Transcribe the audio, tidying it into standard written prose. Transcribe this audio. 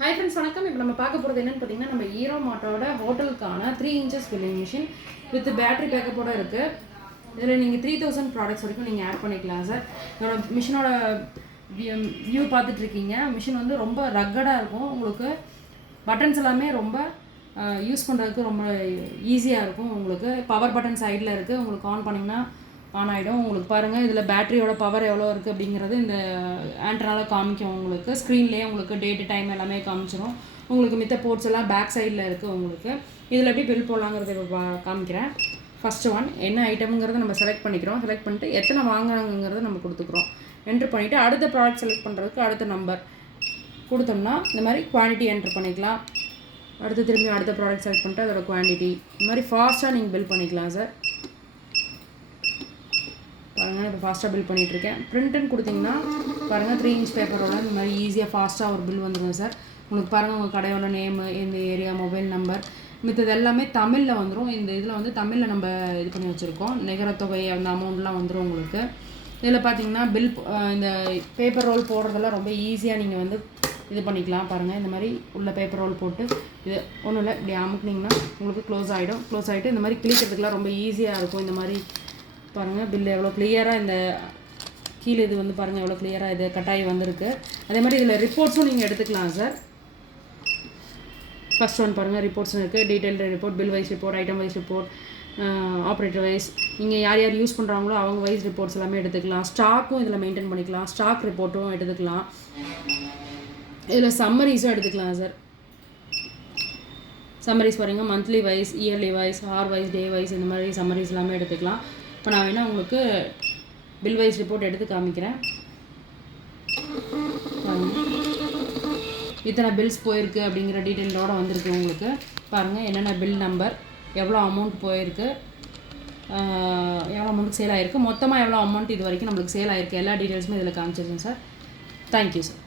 Hi friends வணக்கம். இப்போ நம்ம பார்க்க போகிறது என்னென்னு பார்த்தீங்கன்னா, நம்ம ஈரோ மார்ட்டோட ஹோட்டலுக்கான 3 inches filling machine with battery பேக்கப்போடு இருக்குது. இதில் நீங்கள் 3000 ப்ராடக்ட்ஸ் வரைக்கும் நீங்கள் ஆட் பண்ணிக்கலாம் சார். இதோட மிஷினோட வியூ பார்த்துட்ருக்கீங்க. மிஷின் வந்து ரொம்ப ரக்கடாக இருக்கும். உங்களுக்கு பட்டன்ஸ் எல்லாமே ரொம்ப யூஸ் பண்ணுறதுக்கு ரொம்ப ஈஸியாக இருக்கும். உங்களுக்கு பவர் பட்டன் சைடில் இருக்குது. உங்களுக்கு ஆன் பண்ணிங்கன்னா ஆன் ஆகிடும். உங்களுக்கு பாருங்கள், இதில் பேட்டரியோட பவர் எவ்வளோ இருக்குது அப்படிங்கிறது இந்த ஆண்டனால காமிக்கும். உங்களுக்கு ஸ்க்ரீன்லேயே உங்களுக்கு டேட்டு டைம் எல்லாமே காமிச்சிடும். உங்களுக்கு மித்த போர்ட்ஸ் எல்லாம் பேக் சைடில் இருக்குது. உங்களுக்கு இதில் எப்படி பில் போடலாங்கிறத காமிக்கிறேன். ஃபஸ்ட்டு ஒன் என்ன ஐட்டம்ங்கிறத நம்ம செலக்ட் பண்ணிக்கிறோம். செலக்ட் பண்ணிட்டு எத்தனை வாங்குறாங்கிறத நம்ம கொடுத்துக்குறோம். என்ட்ரு பண்ணிவிட்டு அடுத்த ப்ராடக்ட் செலக்ட் பண்ணுறதுக்கு அடுத்த நம்பர் கொடுத்தோம்னா இந்த மாதிரி குவான்டிட்டி என்ட்ரு பண்ணிக்கலாம். அடுத்து திரும்பி அடுத்த ப்ராடக்ட் செலக்ட் பண்ணிட்டு அதோட குவான்டிட்டி இந்த மாதிரி ஃபாஸ்ட்டாக நீங்கள் பில் பண்ணிக்கலாம் சார். பாருங்கள், இப்போ ஃபாஸ்ட்டாக பில் பண்ணிகிட்ருக்கேன். பிரிண்ட்டுன்னு கொடுத்திங்கன்னா பாருங்கள் 3 inch பேப்பரோட இந்த மாதிரி ஈஸியாக ஃபாஸ்ட்டாக ஒரு பில் வந்துடும் சார். உங்களுக்கு பாருங்கள், உங்கள் கடையோட நேமு, எந்த ஏரியா, மொபைல் நம்பர், மித்தது எல்லாமே தமிழில் வந்துடும். இந்த இதில் வந்து தமிழில் நம்ம இது பண்ணி வச்சுருக்கோம். நிகரத்தொகை அந்த அமௌண்ட்லாம் வந்துடும் உங்களுக்கு. இதில் பார்த்தீங்கன்னா பில் இந்த பேப்பர் ரோல் போடுறதெல்லாம் ரொம்ப ஈஸியாக நீங்கள் வந்து இது பண்ணிக்கலாம். பாருங்கள், இந்த மாதிரி உள்ள பேப்பர் ரோல் போட்டு இது ஒன்றும் இல்லை, இப்படி அமுக்குனிங்கன்னா உங்களுக்கு க்ளோஸ் ஆகிடும். க்ளோஸ் ஆகிட்டு இந்த மாதிரி கிளிக்கிறதுக்குலாம் ரொம்ப ஈஸியாக இருக்கும். இந்த மாதிரி பாருங்கள், பில்லு எவ்வளோ கிளியராக இந்த கீழே இது வந்து பாருங்கள் எவ்வளோ கிளியராக இது கட்டாயி வந்திருக்கு. அதே மாதிரி இதில் ரிப்போர்ட்ஸும் நீங்கள் எடுத்துக்கலாம் சார். ஃபஸ்ட் ஒன் பாருங்கள், ரிப்போர்ட்ஸும் இருக்குது. Detailed report, bill wise report, item wise report, operator wise, நீங்கள் யார் யார் யூஸ் பண்ணுறாங்களோ அவங்க வைஸ் ரிப்போர்ட்ஸ் எல்லாமே எடுத்துக்கலாம். ஸ்டாக்கும் இதில் மெயின்டைன் பண்ணிக்கலாம். ஸ்டாக் ரிப்போர்ட்டும் எடுத்துக்கலாம். இதில் சம்மரிஸும் எடுத்துக்கலாம் சார். சம்மரிஸ் பாருங்கள், monthly wise, yearly wise, hour wise, day wise, இந்த மாதிரி சம்மரிஸ் எல்லாமே எடுத்துக்கலாம். இப்போ நான் வேணால் உங்களுக்கு பில் வைஸ் ரிப்போர்ட் எடுத்து காமிக்கிறேன். இத்தனை பில்ஸ் போயிருக்கு அப்படிங்கிற டீட்டெயிலோடு வந்திருக்கு உங்களுக்கு. பாருங்கள், என்னென்ன பில் நம்பர், எவ்வளோ அமௌண்ட் போயிருக்கு, எவ்வளோ அமௌண்ட் சேல் ஆகிருக்கு, மொத்தமாக எவ்வளோ அமௌண்ட் இது வரைக்கும் நம்மளுக்கு சேல் ஆகிருக்கு, எல்லா டீட்டெயில்ஸுமே இதில் காமிச்சிருக்கேன் சார். Thank you sir.